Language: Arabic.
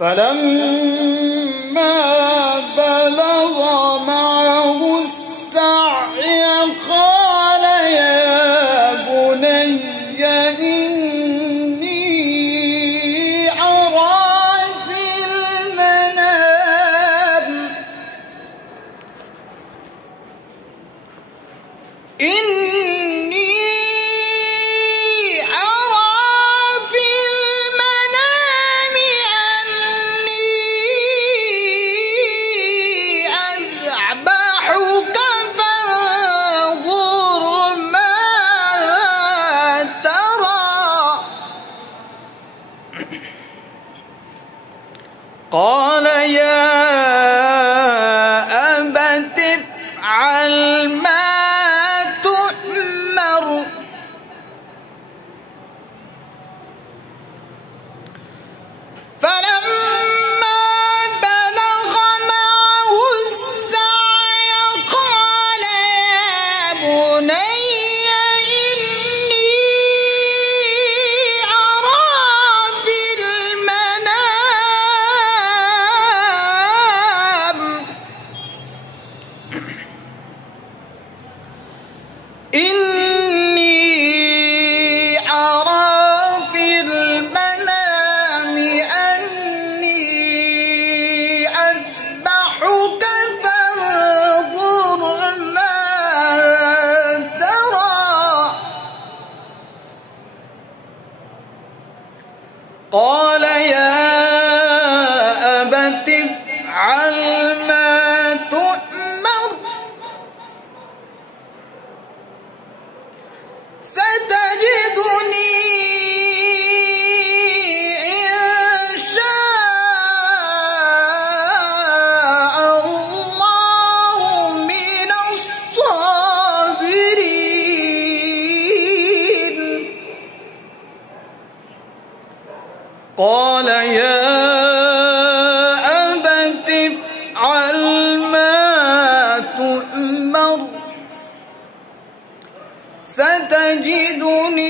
فلما بلغ معه السعي قال يا بني إني أرى في المنام قال يا أبت افعل ما تؤمر فلما بلغ معه السعي قال يا بني إني أرى في المنام أني أذبحك فانظر ما ترى قال يا أبت افعل ما تؤمر ستجدني إن شاء الله من الصابرين قال يا أبت افعل ما تؤمر ستجدني